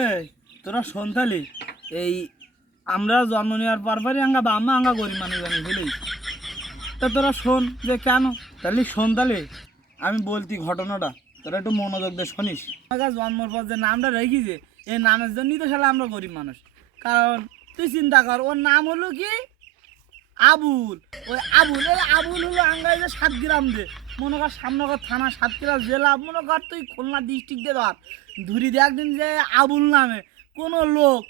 এই, তোরা সন্তালি এই, আমরা জন্ম নেওয়ার পর পরই আঙ্গা বা আমা আঙ্গা গরিব মানুষ জানি বুঝলি? তা তোরা শোন যে কেন? তাহলে সন্তালে আমি বলতি ঘটনাটা, তোরা একটু মনোযোগ দিয়ে শুনিস। জন্মর পর যে নামটা রেখি রেখেছে এই নামের জন্যই তো সালা আমরা গরিব মানুষ। কারণ, তুই চিন্তা কর, ওর নাম হলো কি? আবুল। ওই আবুল আবুল হলো আঙ্গাই যে সাত গ্রাম দে। মনে কর সামনগর থানা সাতক্ষীরা জেলা, মনে কর তুই খুলনা ডিস্ট্রিক্ট দিয়ে ধর। ধরি দিয়ে একদিন যে আবুল নামে। কোনো লোক,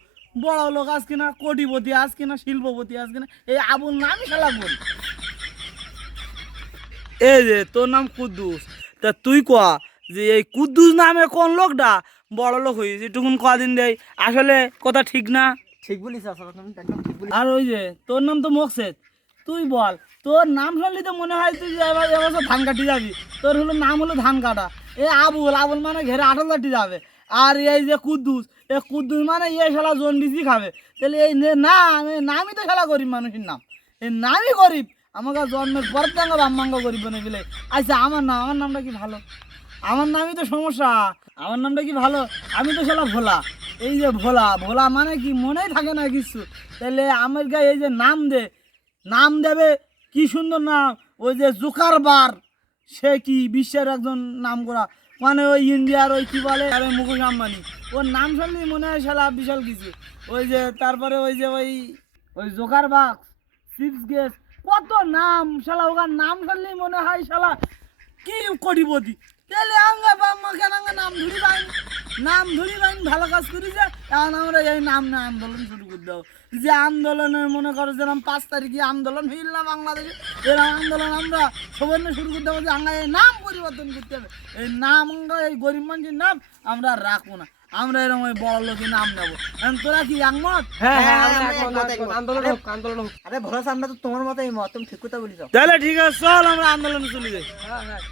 বড় লোক আজ কিনা, কোটিপতি আজ কিনা, শিল্পপতি আজ কিনা, এই আবুল নামই খেলা করি। এই যে তোর নাম কুদ্দুস। তা তুই কয়া যে এই কুদ্দুস নামে কোন লোকটা বড় লোক হয়েছে টুকুন কদিন দেয় আসলে কথা ঠিক না? একদম ঠিক বলিস। আর ওই যে, তোর নাম তো মকসেদ। তুই বল, তোর নাম শুনলি তো মনে হয় তুই এবার ধান কাটি যাবি। তোর হলো নাম হলো ধান কাটা। এ আবুল আবুল মানে ঘেরে আঠাল কাটি যাবে। আর এই যে কুদ্দুস, এ কুদ্দুস মানে এই শালা জন্ডিসি খাবে। তাহলে এই নে- এই নামই তো শালা গরিব মানুষের নাম। এই নামই গরিব। আমাকে জন্মের পর দাঙ্গা বাম্মাঙ্গ গরিব বনে গেলে। আচ্ছা আমার নাম আমার নামটা কি ভালো? আমার নামই তো সমস্যা। আমার নামটা কি ভালো? আমি তো শালা ভোলা। এই যে ভোলা ভোলা মানে কি? মনেই থাকে না কিছু। তাহলে আমার গায়ে এই যে নাম দে, নাম দেবে কি সুন্দর নাম? ওই যে জোকার বার, সে কি বিশ্বের একজন নাম করা? মানে ওই ইন্ডিয়ার ওই কি বলে? আরে মুকেশ আম্বানি। ওর নাম শুনলেই মনে হয় শালা বিশাল কিছু। ওই যে তারপরে ওই যে ওই ওই জোকার বাক্স চিপস গেস কত নাম শালা ওখান নাম শুনলেই মনে হয় শালা কি কোটিপতি। তাহলে আঙ্গা বাম্মা কেন আঙ্গা নাম ধরি বাইন ভালো কাজ করি যে এখন আমরা এই নাম না আন্দোলন শুরু করে দেবো। যে আন্দোলনের মনে করো যেরকম পাঁচ তারিখে আন্দোলন হইল না বাংলাদেশে এরকম আন্দোলন আমরা নিয়ে শুরু করতে হবে যে আঙ্গা এই নাম পরিবর্তন করতে হবে। এই নাম আঙ্গা এই গরিব মানুষের নাম আমরা আর রাখব না। আমরা এরকম ওই বড় লোকের নাম নেব। এখন তোরা কি একমত? আমরা আমরা একমত, একমত, একমত। আন্দোলন হোক আন্দোলন হোক। আরে ভরসা আমরা তো তোমার মতো এই মত তুমি ঠিক কথা বলিস তাহলে ঠিক আছে চল আমরা আন্দোলনে চলে যাই। হ্যাঁ হ্যাঁ।